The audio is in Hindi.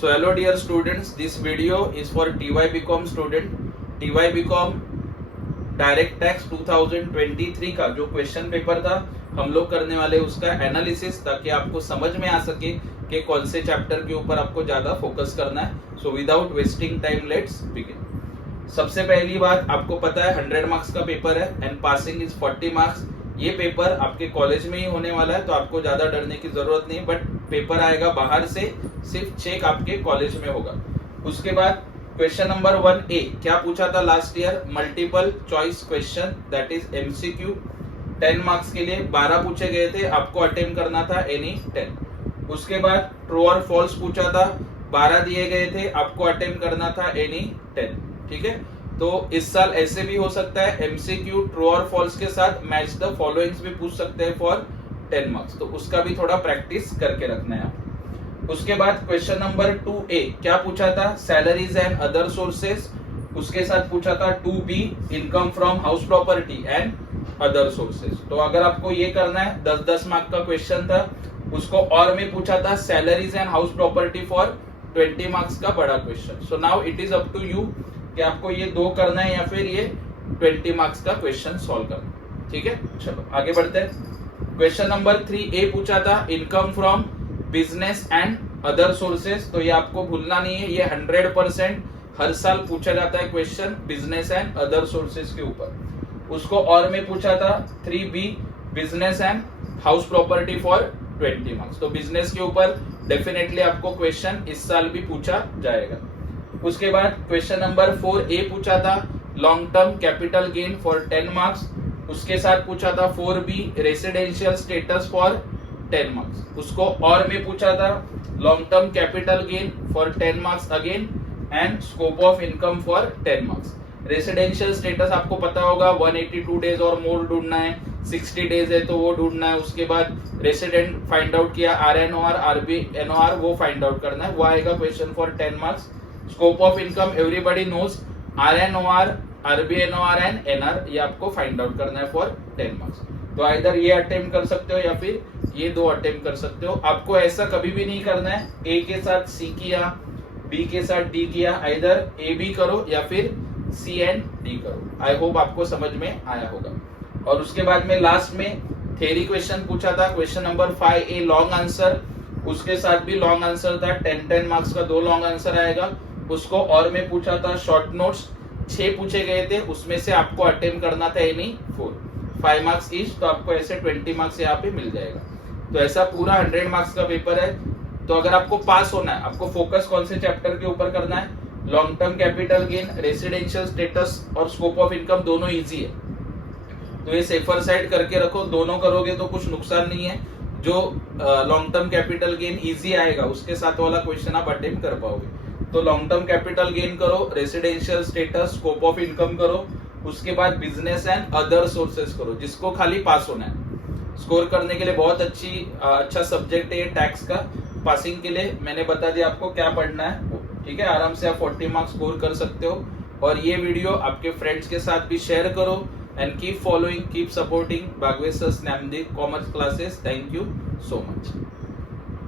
So hello dear students, this video is for TY BCom student. TY BCom direct tax 2023 का जो क्वेश्चन पेपर था हम लोग करने वाले उसका एनालिसिस, ताकि आपको समझ में आ सके कि कौन से चैप्टर के ऊपर आपको ज्यादा फोकस करना है. So without wasting time let's begin. सबसे पहली बात, आपको पता है 100 मार्क्स का पेपर है एंड पासिंग इज 40 मार्क्स. ये पेपर आपके कॉलेज में ही होने वाला है, तो आपको ज्यादा डरने की जरूरत नहीं. बट पेपर आएगा बाहर से, सिर्फ चेक आपके कॉलेज में होगा. उसके बाद क्वेश्चन नंबर 1A क्या पूछा था last year? Multiple choice question, that is MCQ. 10 marks के लिए 12 पूछे गए थे, आपको अटेम्प्ट करना था एनी 10. उसके बाद ट्रू और फॉल्स पूछा था, 12 दिए गए थे, आपको अटेम्प्ट करना था एनी 10. ठीक है, तो इस साल ऐसे भी हो सकता है एमसीक्यू ट्रू और फॉल्स के साथ मैच द फॉलोइंग्स भी पूछ सकते हैं फॉर 10 मार्क्स, तो उसका भी थोड़ा प्रैक्टिस करके रखना है. उसके बाद क्वेश्चन नंबर 2A क्या पूछा था? Salaries and other sources. उसके साथ पूछा था 2B income from house property and other sources. तो अगर आपको ये करना है, 10-10 मार्क का क्वेश्चन था. उसको और में पूछा था salaries and house property for 20 marks का बड़ा question. So now it is up to you कि आपको ये दो करना है या फिर ये 20 मार्क्स का क्वेश्चन सॉल्व करना. ठीक है, चलो आगे बढ़ते हैं. क्वेश्चन नंबर 3A पूछा था income from business and other sources. तो ये आपको भूलना नहीं है, ये 100% हर साल पूछा जाता है question business and other sources के ऊपर. उसको और में पूछा था 3B business and house property for 20 marks. तो बिजनेस के ऊपर डेफिनेटली आपको क्वेश्चन इस साल भी पूछा जाएगा. उसके बाद क्वेश्चन नंबर 4A पूछा था long term capital gain for 10 marks. उसके साथ पूछा था 4B residential status for 10 marks. उसको और में पूछा था long term capital gain for 10 marks again and scope of income for 10 marks. Residential status आपको पता होगा 182 डेज और मोर ढूंढना है, 60 डेज है तो वो ढूंढना है. उसके बाद रेसिडेंट फाइंड आउट किया, RNOR RBNOR वो फाइंड आउट करना है, वो आएगा question for 10 marks. Scope of income everybody knows, RNOR RBNOR and NR, ये आपको फाइंड आउट करना है फॉर 10 मार्क्स. तो इधर ये अटेम्प्ट कर सकते हो या फिर ये दो अटेम्प्ट कर सकते हो. आपको ऐसा कभी भी नहीं करना है A के साथ C किया, B के साथ D किया, इधर AB करो या फिर C एंड D करो. आई होप आपको समझ में आया होगा. और उसके बाद में लास्ट में थ्योरी क्वेश्चन पूछा था, question number 5A long answer. उसके साथ भी लॉन्ग आंसर था, 10-10 मार्क्स का 2 लॉन्ग आंसर आएगा. उसको और में पूछा था शॉर्ट नोट्स, 6 पूछे गए थे, उसमें से आपको अटेम्प्ट करना था एनी 5 मार्क्स ईच. तो आपको ऐसे 20 मार्क्स यहाँ पे मिल जाएगा. तो ऐसा पूरा 100 मार्क्स का पेपर है. तो अगर आपको पास होना है, आपको फोकस कौन से चैप्टर के ऊपर करना है? Long term capital gain, residential status और स्कोप ऑफ इनकम दोनों इजी है. तो ये सेफर साइड करके रखो, दोनों करोगे तो कुछ नुकसान नहीं है. जो long term capital gain easy आएगा उसके साथ वाला क्वेश्चन आप अटेम्प्ट कर पाओगे. तो लॉन्ग टर्म कैपिटल गेन करो, residential status, scope of income करो. उसके बाद बिजनेस एंड अदर सोर्सेस करो, जिसको खाली पास होना है. स्कोर करने के लिए बहुत अच्छा सब्जेक्ट है ये टैक्स का. पासिंग के लिए मैंने बता दिया आपको क्या पढ़ना है. ठीक है, आराम से आप 40 मार्क्स स्कोर कर सकते हो. और ये वीडियो आपके फ्रेंड्स के साथ भी शेयर करो. And keep following, keep supporting Bhagwes Sir Snamdeep commerce classes. Thank you so much.